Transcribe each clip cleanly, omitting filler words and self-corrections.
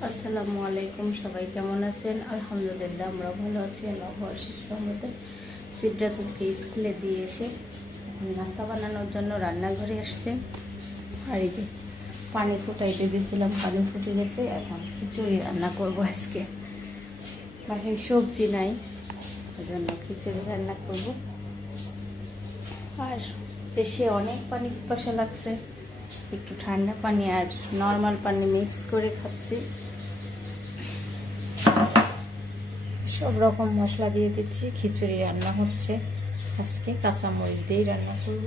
আসসালামু আলাইকুম, সবাই কেমন আছেন? আলহামদুলিল্লাহ আমরা ভালো আছি। আল্লাহর রহমতে সিদ্ধাতুলকে স্কুলে দিয়ে এসে নাস্তা বানানোর জন্য রান্নাঘরে আসছে। আর এই যে পানি ফুটাইতে দিয়েছিলাম, পানি ফুটে গেছে। এখন খিচুড়ি রান্না করব আজকে। বাকি সবজি নাই, ওই জন্য খিচুড়ি রান্না করব। আর দেশে অনেক পানি পিপাসা লাগছে, একটু ঠান্ডা পানি আর নর্মাল পানি মিক্স করে খাচ্ছি। সব রকম মশলা দিয়ে দিচ্ছি। খিচুড়ি রান্না হচ্ছে আজকে, কাঁচামরিচ দিয়েই রান্না করব।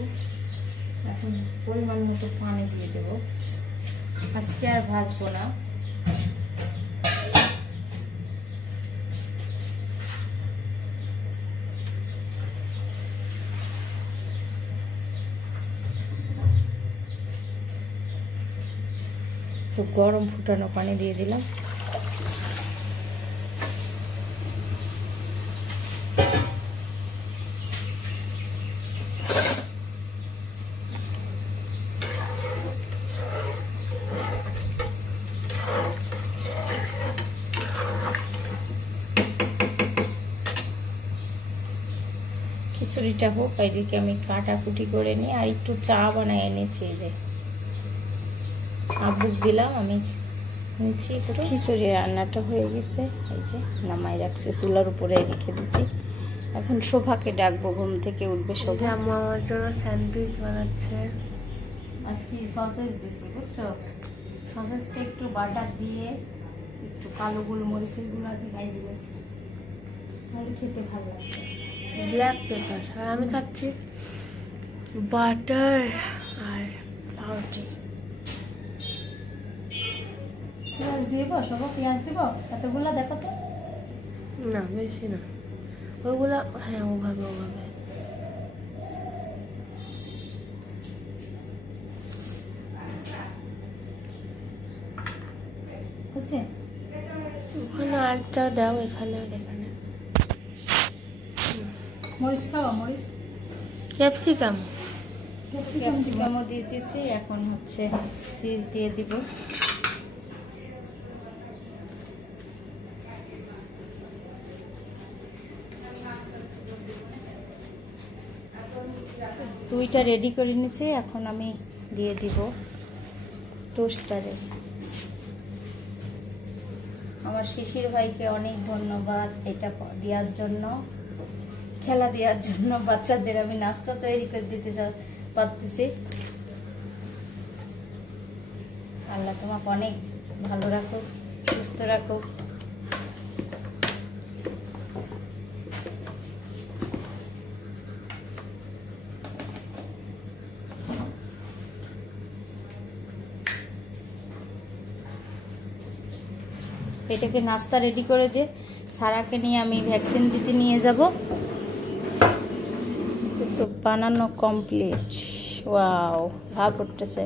এখন পরিমাণ মতো পানি দিয়ে দেব। আজকে আর ভাজবো না। তো গরম ফুটানো পানি দিয়ে দিলাম। খিচুড়িটা হোক, এদিকে আমি কাটাকুটি করে নিই আর একটু চা বানায় এনেছি। যে আব্বুক দিলাম, আমি নিচ্ছি। পুরো খিচুড়ি রান্নাটা হয়ে গেছে, এই যে নামাই রাখছি, চুলার উপরে রেখে দিচ্ছি। এখন শোভাকে ডাকবো, ঘুম থেকে উঠবে। শোভা আমার জন্য স্যান্ডউইচ বানাচ্ছে। আজকে সসেজ দিছি, বুঝছো? সসেজটা একটু বাটার দিয়ে, একটু কালো গোলমরিচের গুঁড়া দিয়ে গাইজে গেছি, তাহলে খেতে ভালো লাগবে। Black pepper. আর আমি খাচ্ছি বাটার আর পাউরুটি। পেঁয়াজ দিব, সব পেঁয়াজ দিব এতগুলো, দেখো তো। না বেশি না, ওইগুলো হ্যাঁ ওভাবে ওভাবে। বুঝছে? ওখানে আটটা দাও, এখানে আর এখানে। মরিচ খাওয়া, মরিচ ক্যাপসিকাম ক্যাপসিকামও দিয়ে দিয়েছি। এখন হচ্ছে চিজ দিয়ে দিব। দুইটা রেডি করে নিয়েছি, এখন আমি দিয়ে দিব টোস্টারে। আমার শিশির ভাইকে অনেক ধন্যবাদ এটা দেওয়ার জন্য, খেলা দেওয়ার জন্য। বাচ্চাদের আমি নাস্তা তৈরি করে দিতে পারতেছি। আল্লাহ তোমাকে অনেক ভালো রাখুক, সুস্থ রাখুক। এটাকে নাস্তা রেডি করে দিয়ে সারাকে নিয়ে আমি ভ্যাকসিন দিতে নিয়ে যাব। তো বানানো কমপ্লিট। ওয়াও, ভাব উঠতেছে।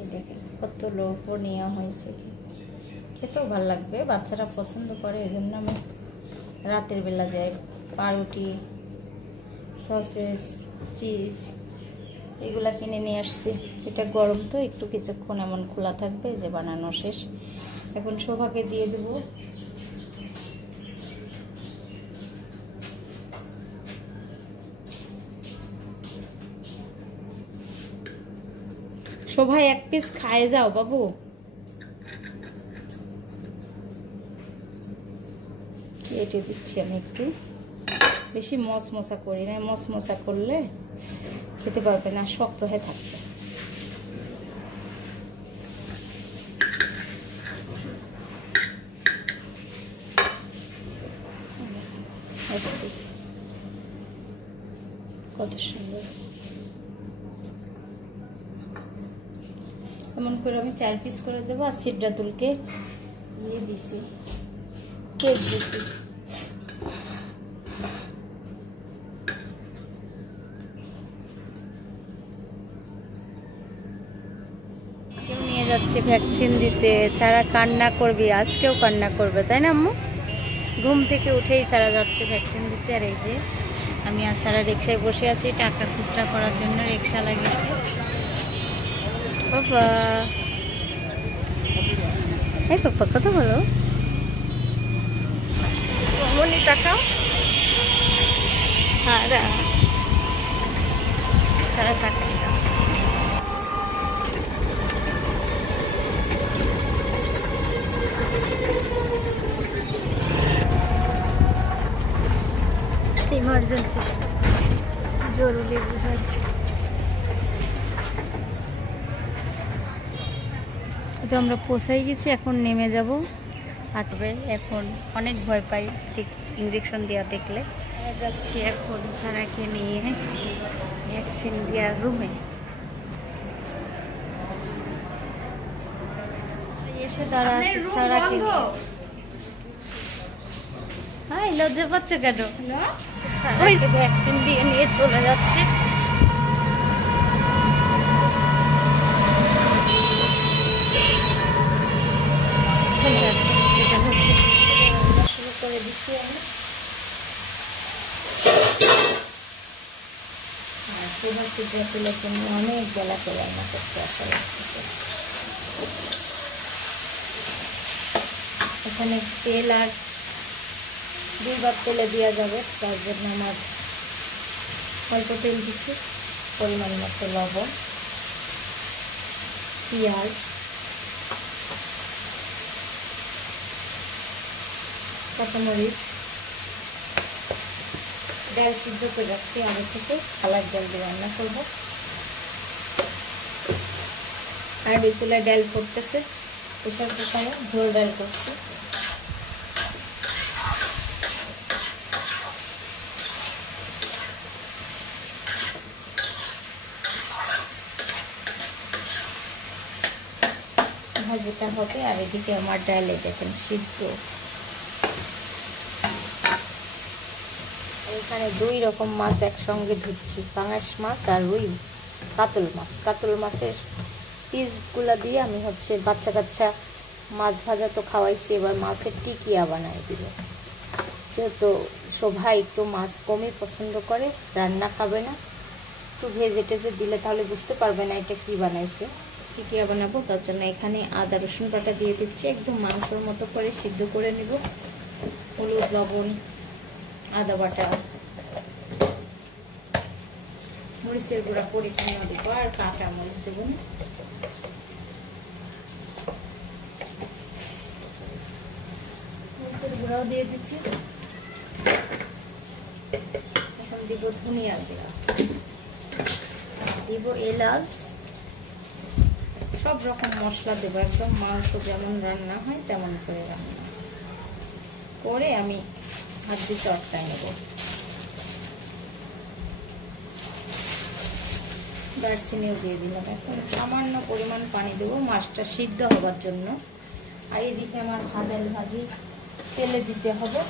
এই দেখেন কত লোভনীয় হয়েছে, খেতেও ভালো লাগবে, বাচ্চারা পছন্দ করে। এই জন্য আমি রাতের বেলা যাই, পাউরুটি, সসেস, চিজ এগুলা কিনে নিয়ে আসছি। এটা গরম তো, একটু কিছুক্ষণ এমন খোলা থাকবে। যে বানানো শেষ, এখন শোভাকে দিয়ে দেব। শোভা এক পিস খায় যাও বাবু। কেটে দিচ্ছি আমি একটু, বেশি মশমশা করি না, মশমশা করলে খেতে পারবে না, শক্ত হয়ে থাকবে। কত সুন্দর, এমন করে আমি 4 পিস করে দেবো। আর সিদ্ধাতুলকে ইয়ে দিছি, কেক দিছি। যাচ্ছি ভ্যাকসিন দিতে। ছাড়া কান্না করবি, আজকেও কান্না করবে, তাই না আম্মু? ঘুম থেকে উঠেই ছাড়া যাচ্ছে ভ্যাকসিন দিতে। আর এই যে আমি আর সারা রিক্সায় বসে আছি, টাকা খুচরা করার জন্য রিক্সা লাগিয়েছি। বাবা, এই পাপ্পা কত বলো মনি টাকা? হ্যাঁ সারা টাকা ইমার্জেন্সি জরুরি বিভাগ। তো আমরা পৌঁছাই গেছি, এখন নেমে যাব। আসবে এখন অনেক ভয় পাই ঠিক ইঞ্জেকশন দেওয়া দেখলে। যাচ্ছি এখন ছাড়াকে নিয়ে ভ্যাকসিন দেওয়ার রুমে। এসে দাঁড়া আছে ছাড়াকে নিয়ে। হ্যাঁ, লজ্জা পাচ্ছে কেন? ভ্যাকসিন দিয়ে নিয়ে চলে যাচ্ছে। শুরু করে দিচ্ছি আমি। তুলের জন্য অনেক বেলা করে রান্না করতে আসা লাগতেছে। এখানে তেল আর 2 বার তেলে দেওয়া যাবে, তার জন্য আমার অল্প তেল দিচ্ছি, পরিমাণ মতো লবণ, পেঁয়াজ, কাঁচামরিচ, ডাল সিদ্ধ করে রাখছি আগে থেকে, খালার ডাল দিয়ে রান্না করব। আর চুলায় ডাল ফুটতেছে, প্রেশার কুকারে ঝোল ডাল করছি। ভাজিটা হবে আর এদিকে আমার ডালে দেখেন সিদ্ধ। এখানে 2 রকম মাছ একসঙ্গে ধুচ্ছি, পাঙাশ মাছ আর রুই কাতল মাছ। কাতল মাছের পিসগুলো দিয়ে আমি হচ্ছে বাচ্চা কাচ্চা মাছ ভাজা তো খাওয়াইছি, এবার মাছের টিকিয়া বানাই দিল। যেহেতু সবাই একটু মাছ কমই পছন্দ করে, রান্না খাবে না, একটু ভেজে টেজে দিলে তাহলে বুঝতে পারবে না এটা কি বানাইছে। টিকিয়া বানাবো, তার জন্য এখানে আদা রসুন বাটা দিয়ে দিচ্ছি, একদম মাংসের মতো করে সিদ্ধ করে নিব। হলুদ, লবণ, আদা বাটা, মরিচের গুঁড়া পরিপূর্ণ দিব, আর কাঁচা মরিচ দেব না। মরিচের গুঁড়াও দিয়ে দিচ্ছি। এখন দিব ধনিয়ার গুঁড়া, দিব এলাচ, সব রকম মশলা দেবো, একদম মাংস যেমন রান্না হয় তেমন করে রান্না করে আমি হাত দিয়ে চটকায় নেব। দারচিনিও দিয়ে দিলাম। এখন সামান্য পরিমাণ পানি দেবো মাছটা সিদ্ধ হবার জন্য। আর এদিকে আমার ভাজা ভাজি তেলে দিতে হবে।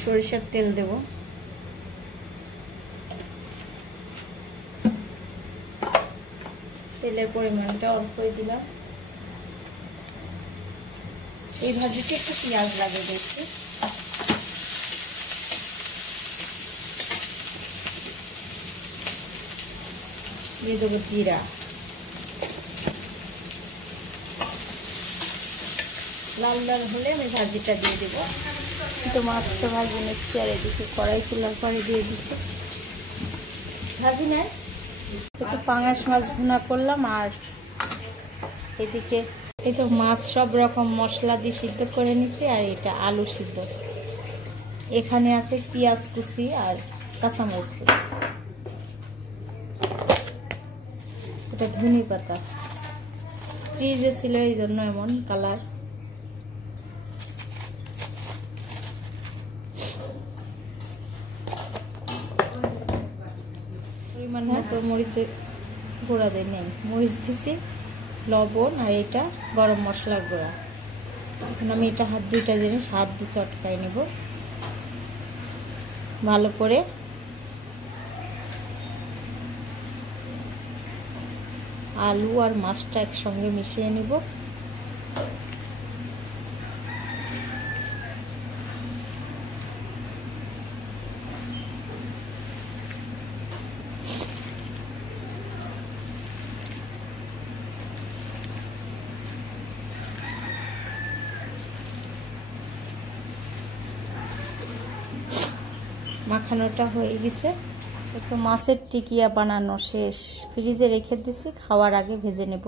সরিষার তেল দেব, তেলের পরিমাণটা অল্পই দিলাম। এই ভাজিতে একটু পেঁয়াজ লাগে বেশি। দিয়ে দেবো জিরা, লাল লাল হলে আমি ভাজিটা দিয়ে দেবো। তো মাছটা ভাজি নিচ্ছি, আর এদিকে কড়াই চুলার পরে দিয়ে দিচ্ছি। ভাজি নেয় একটু পাঙাশ মাছ ভুনা করলাম, আর এদিকে এই তো মাছ সব রকম মশলা দিয়ে সিদ্ধ করে নিছি, আর এটা আলু সিদ্ধ। এখানে আছে পেঁয়াজ কুচি আর কাঁচামরিচ কুচি, এটা ধনে পাতা ফ্রিজে ছিল এই জন্য এমন কালার। পরিমাণ মতো মরিচের গুঁড়া দিয়ে নেই, মরিচ দিছি, লবণ, আর এটা গরম মশলার গুঁড়া। এখন আমি এটা দুইটা জিনিস হাত দিয়ে চটকাই নেব ভালো করে। আলু আর মাছটা একসঙ্গে মিশিয়ে নিব। মাখানোটা হয়ে গেছে। একটু মাছের টিকিয়া বানানো শেষ, ফ্রিজে রেখে দিছি, খাওয়ার আগে ভেজে নেব।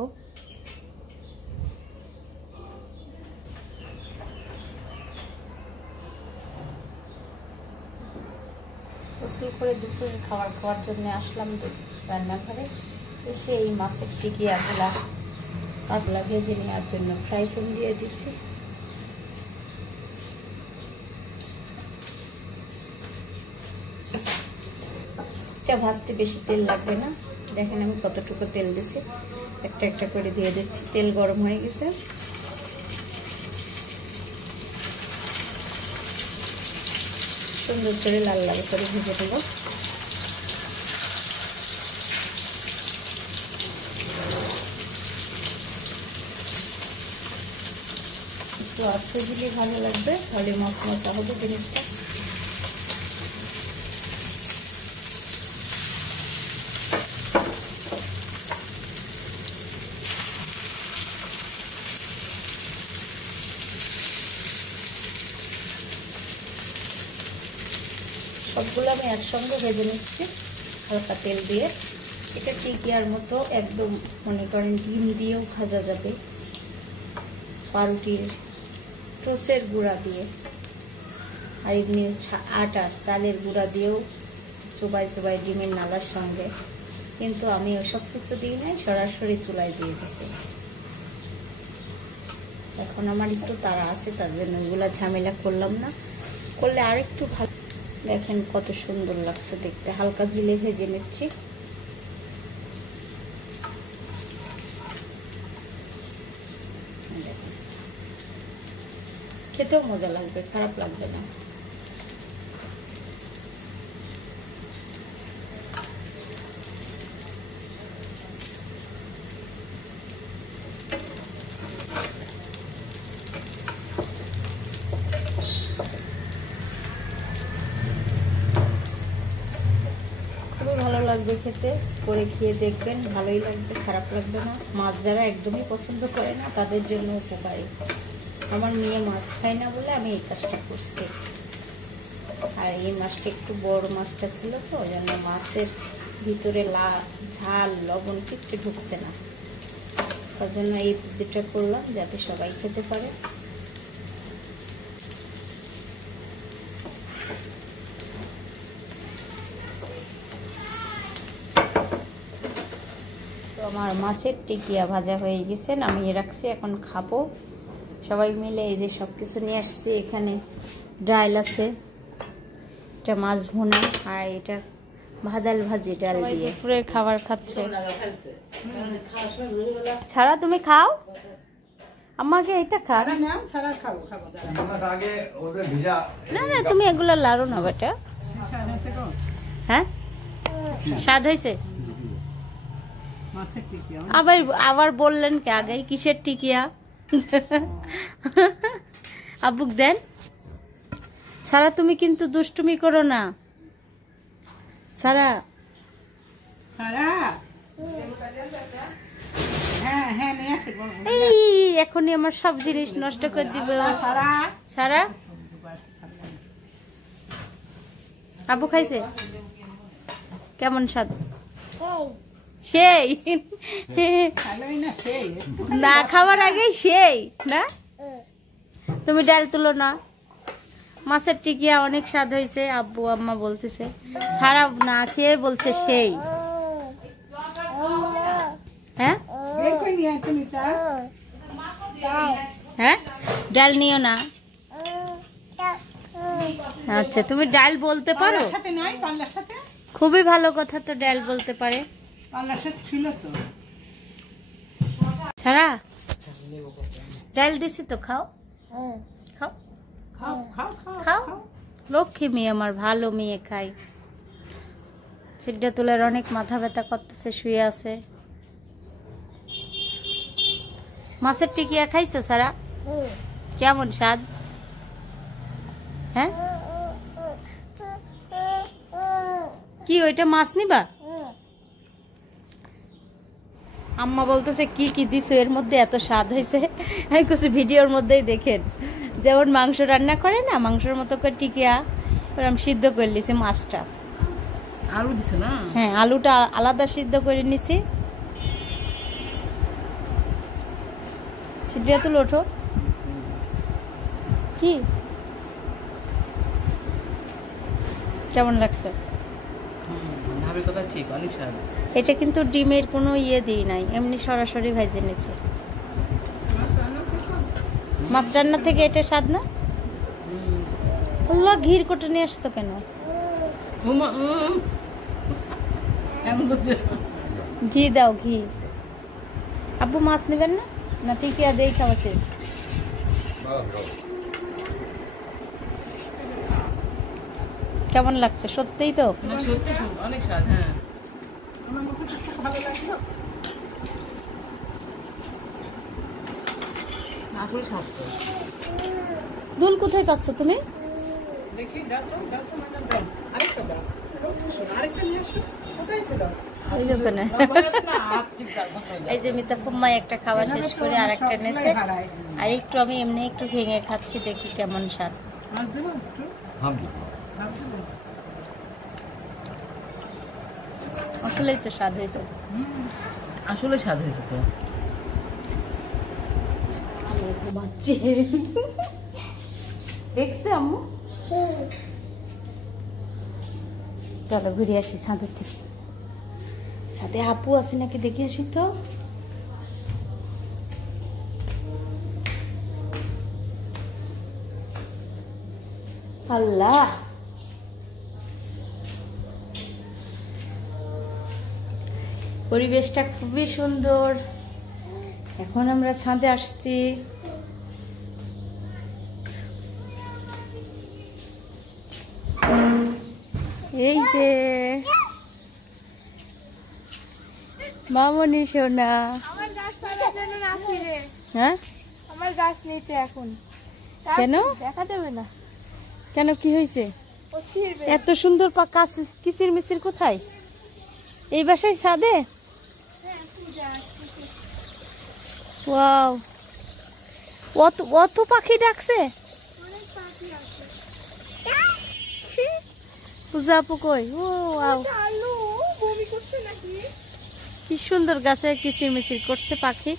গোসল করে দুপুরে খাওয়ার জন্য আসলাম রান্নাঘরে। এসে এই মাছের টিকিয়াগুলা কাতলা ভেজে নেওয়ার জন্য ফ্রাই প্যান দিয়ে দিছি। ভাজতে বেশি তেল লাগবে না, দেখেন আমি কতটুকু তেল দিছি। একটা একটা করে দিয়ে দিচ্ছি। তেল গরম হয়ে গেছে। সুন্দর করে লাল লাল করে ভেজে দেব। একটু আস্তে দিলে ভালো লাগবে, তাহলে মশলা হবে জিনিসটা। সবগুলো আমি একসঙ্গে ভেজে নিচ্ছি হালকা তেল দিয়ে। এটা টিকিয়ার মতো একদম মনে করেন ডিম দিয়েও ভাজা যাবে, পাউরুটির টোসের গুঁড়া দিয়ে, আর এমনি আটার চালের গুঁড়া দিয়েও চোবাই চোবাই ডিমের নালার সঙ্গে। কিন্তু আমি ওসব কিছু দিই নাই, সরাসরি চুলায় দিয়ে দিছি। এখন আমার একটু তাড়া আছে, তার জন্য ওইগুলো ঝামেলা করলাম না, করলে আর একটু ভালো। দেখেন কত সুন্দর লাগছে দেখতে। হালকা জিলে ভেজে নিচ্ছি। খেতেও মজা লাগবে, খারাপ লাগবে না। ভালো লাগবে খেতে, করে খেয়ে দেখবেন, ভালোই লাগবে, খারাপ লাগবে না। মাছ যারা একদমই পছন্দ করে না তাদের জন্য উপকারী। আমার মেয়ে মাছ খায় না বলে আমি এই কাজটা করছি। আর এই মাছটা একটু বড় মাছটা ছিল তো, ওই জন্য মাছের ভিতরে ঝাল লবণ কিচ্ছু ঢুকছে না, তার জন্য এই পদ্ধতিটা করলাম যাতে সবাই খেতে পারে। আমার মাছের টিকিয়া ভাজা হয়ে গেছে, নামিয়ে রাখছি, এখন খাবো সবাই মিলে। এই যে সব কিছু নিয়ে আসছি, এখানে ডাল আছে, এটা মাছ ভুনা, আর এটা ভাদাল ভাজি ডাল দিয়ে। দুপুরের খাবার খাচ্ছে। ছাড়া তুমি খাও, আমাকে এটা খাও না। না তুমি এগুলো লাড়ো না বেটা। হ্যাঁ স্বাদ হয়েছে। আবার বললেন কে আগে কিসের টিকিয়া? আব্বুক দেন। সারা তুমি কিন্তু দুষ্টুমি করো না। সারা এই এখনই আমার সব জিনিস নষ্ট করে দিবে সারা। আব্বু খাইছে কেমন স্বাদ? সেই না খাওয়ার আগে সেই না। তুমি ডাল তুলো না। মাছের টিকিয়া অনেক স্বাদ হয়েছে, আব্বু আম্মা বলতেছে। সারা না খেয়ে বলছে সেই। হ্যাঁ হ্যাঁ ডাল নিও না। আচ্ছা তুমি ডাল বলতে পারো? খুবই ভালো কথা তো, ডাল বলতে পারে। সারা ডাল দিছি তো, খাও খাও খাও। লক্ষ্মী মেয়ে আমার, ভালো মেয়ে, খাই। সিদ্ধা তুলার অনেক মাথা ব্যথা করতেছে, শুয়ে আছে। মাছের টিকিয়া খাইছো সারা? কেমন স্বাদ? হ্যাঁ কি ওইটা মাছ নিবা? আম্মা বলতেছে কি কি দিছো এর মধ্যে এত স্বাদ হয়েছে। আমি কিছু ভিডিওর মধ্যেই দেখেন, যেমন মাংস রান্না করে না, মাংসের মতো করে টিকিয়া ওরকম সিদ্ধ করে নিছি মাছটা। আলু দিছে না? হ্যাঁ, আলুটা আলাদা সিদ্ধ করে নিছি। সিদ্ধ তুলো ওঠো। কি কেমন লাগছে? ভাবি কথা ঠিক, অনেক স্বাদ। এটা কিন্তু ডিমের কোনো ইয়ে দিই নাই, এমনি সরাসরি ভেজে নিচ্ছে। মাছ রান্না থেকে এটা স্বাদ না? আল্লাহ, ঘির কোটে নিয়ে আসছো কেন? ঘি দাও, ঘি। আব্বু মাছ নেবেন না? না টিকিয়া দেই খাওয়া শেষ? কেমন লাগছে? সত্যিই তো সত্যি অনেক স্বাদ। হ্যাঁ, আসলে স্বাদ তো। দুল কোথায় পাচ্ছ তুমি? দেখি দাও তো, দাও তো, ম্যাডাম দাও। আরেকটা দাও, আরেকটা নিয়ে আসো। কোথায় ছিল? এই দোকানে। এই যে মিতা ফুম্মাই একটা খাওয়া শেষ করে আর একটা নেছে, আর একটু আমি এমনি একটু ভেঙে খাচ্ছি, দেখি কেমন স্বাদ। আসলেই তো স্বাদ হয়েছে। আসলে স্বাদ হয়েছে তো। দেখছে আম্মু? চলো ঘুরে আসি ছাদের থেকে। ছাদে আপু আছে নাকি দেখে আসি তো। আল্লাহ, পরিবেশটা খুবই সুন্দর। এখন আমরা ছাদে আসছি। এই যে মামনি সোনা। আমার গাছ পালার জন্য না ফিরে। হ্যাঁ, আমার গাছ নিচে এখন। কেন? দেখা যাবে না। কেন, কি হয়েছে? ও ছিড়বে। এত সুন্দর কাজ কিচির মিচির কোথায়? এই বাসায় ছাদে? ওয়াও, অত পাখি ডাকছে। অনেক পাখি আছে। পূজা আপু কই? ও ওয়াও, আলু বমি করছে নাকি? কি সুন্দর গাছে কিচির মিচির করছে পাখি।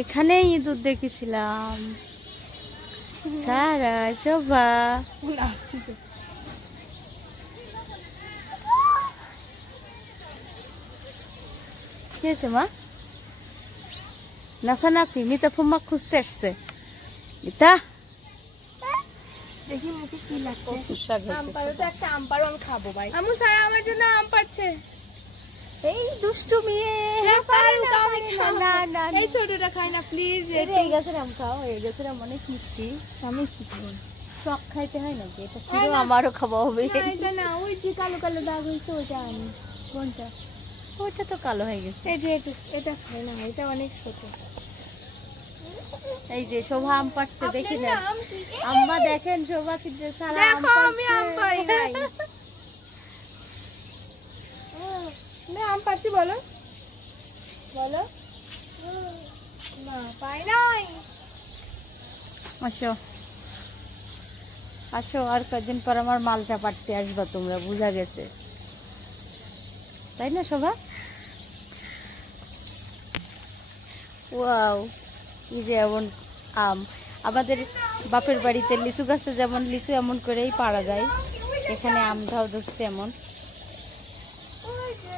এখানেই ইঁদুর দেখেছিলাম। সারা, শোভা। আসতেছে। কি হয়েছে মা? নাচানাচি? মিতা ফুম্মা খুঁজতে আসছে। মিতা, দেখি মুখে কি লাগছে। কচুর শাক হয়েছে। আম পাড়ো তো, একটা আম পাড়ো, আমি খাবো ভাই। আমু সারা আমার জন্য আম পাড়ছে। এই দুষ্টু মেয়ে। হ্যাঁ পারো, তাও আমি খাবো। না না, এই ছোটটা খাই না প্লিজ। এই গাছের আম খাও। এই গাছের আম অনেক মিষ্টি। আমি কি খাবো? টক খাইতে হয় নাকি? এটা ছিল, আমারও খাওয়া হবে। না, এটা না, ওই যে কালো কালো দাগ হয়েছে ওইটা আমি। কোনটা? ওইটা তো কালো হয়ে গেছে। এই যে এটা খাই না, এটা অনেক ছোট। এই যে শোভা আম পাড়ছে, দেখি আপনার না নাম কি? আম্মা, দেখেন শোভা ছিদ্রে সারা আম দেখো আমি আম পারি নাই। পাড়ছে। না আম পারছি, বলো বলো। না পাই নাই। আসো আসো, আর কয়েকদিন পর আমার মালটা পাড়তে আসবা তোমরা, বুঝা গেছে তাই না শোভা? ওয়াও, এই যে এমন আম। আমাদের বাপের বাড়িতে লিচু গাছে যেমন লিচু এমন করেই পাড়া যায়, এখানে আমটাও ধরছে এমন। ওই যে,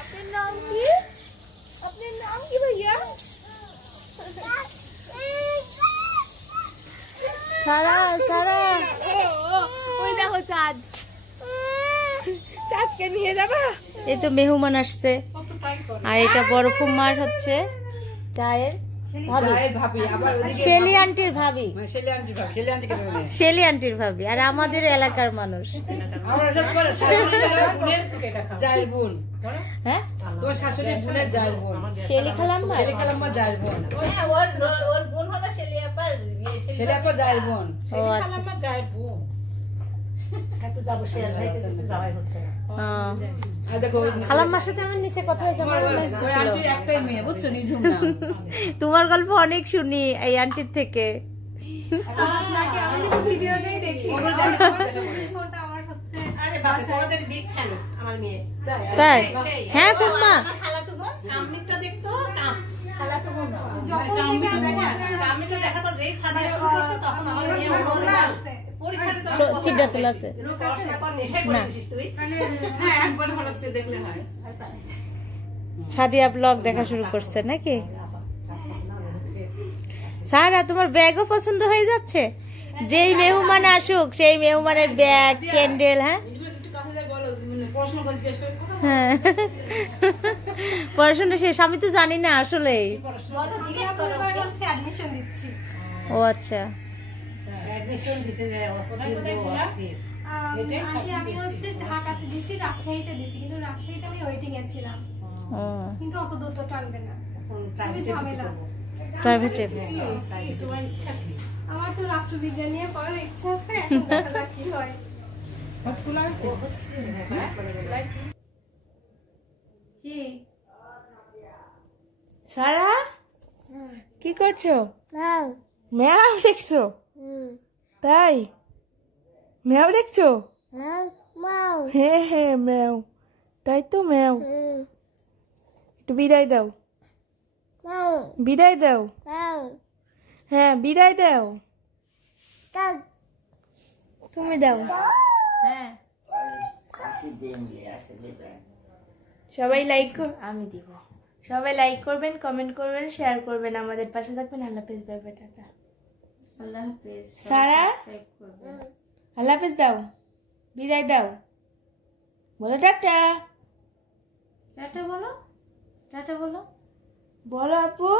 আপনার নাম কি? আপনার নাম কি ভাইয়া? সারা সারা, ওই দেখো চাঁদ। চাঁদকে নিয়ে যাবা? এই তো মেহমান আসছে। আর এটা বড় ফুম্মার হচ্ছে চায়ের জায়ের ভাবি আবার ওদিকে শেলি আন্টির ভাবি, শেলি আন্টি ভাবি, শেলি আন্টি কে বলে শেলি আন্টির ভাবি, আর আমাদের এলাকার মানুষ। আমরা সব বলে শাশুড়ি বোনের জায়ের বোন, হ্যাঁ তোর শাশুড়ি বোনের জায়ের বোন, শেলি খালাম্মা, শেলি খালাম্মা জায়ের বোন, ওর বোন হলো শেলি আপা শেলি আপা জায়ের বোন। ও আচ্ছা, আর দেখো খালাম্মার সাথে আমার নিচে কথা হয়েছে, আমার অনেক ওই ভালো আন্টি ছিল। একটাই মেয়ে বুঝছো, নিঝুম না। তোমার গল্প অনেক শুনি এই আন্টির থেকে। ভিডিওটাই দেখি ফোনটা আমার হচ্ছে আরে বাবা তোমাদের বিগ ফ্যান আমার মেয়ে তাই? হ্যাঁ খুম্মা, আমার খালাতো বোন কামনিটা দেখতো খালাতো বোন যখন থেকে কামনিটা দেখাতো যেই সাদা শুরু করছে তখন আমার মেয়ে ওর পরীক্ষাতে তো ছিটা তোলাছে পড়াশোনা কর নেশাই করে দিছিস তুই হ্যাঁ একবার হঠাৎ করে দেখলে হয়। সাদিয়া ব্লগ দেখা শুরু করছে নাকি? সারা তোমার ব্যাগও পছন্দ হয়ে যাচ্ছে, যেই মেহমান আসুক সেই মেহমানের ব্যাগ স্যান্ডেল। হ্যাঁ একটু কাছে যা বলো, পড়াশোনা করে জিজ্ঞেস করে কথা হ্যাঁ, পড়াশোনা শেষ? আমি তো জানি না আসলে। বলো জিজ্ঞেস করো হচ্ছে অ্যাডমিশন দিচ্ছি। ও আচ্ছা, অ্যাডমিশন দিতে যায় অস্থির অস্থির আগে আমি হচ্ছে ঢাকাতে দিছি, রাজশাহীতে দিছি, কিন্তু রাজশাহীতে আমি ওয়েটিং এ ছিলাম, ও কিন্তু অত দূর তো টানবে না, এখন খুবই ঝামেলা। প্রাইভেটে। তোমার ইচ্ছা কি? আমার তো রাষ্ট্রবিজ্ঞান নিয়ে পড়ার ইচ্ছা আছে, এখন দেখা যাক কি হয়। কি সারা কি করছো? ম্যাও দেখছো? তাই ম্যাও দেখছো? হ্যাঁ হ্যাঁ ম্যাও, তাই তো ম্যাও। একটু বিদায় দাও, বিদায় দাও। হ্যাঁ বিদায় দাও, তুমি দাও। হ্যাঁ সবাই লাইক কর, আমি দিব। সবাই লাইক করবেন, কমেন্ট করবেন, শেয়ার করবেন, আমাদের পাশে থাকবেন। আল্লাহ হাফেজ, বাই বাই, টাটা। আল্লাহ হাফেজ সারা আল্লাহ হাফেজ দাও, বিদায় দাও, বলো টাটা। টাটা বলো, টাটা বলো, বলো আপু।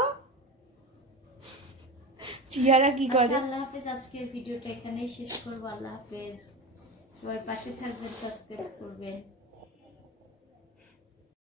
চিয়ারা কি করে? আল্লাহ হাফেজ। আজকের ভিডিওটা এখানেই শেষ করবো। আল্লাহ হাফেজ। সবাই পাশে থাকবেন, সাবস্ক্রাইব করবেন।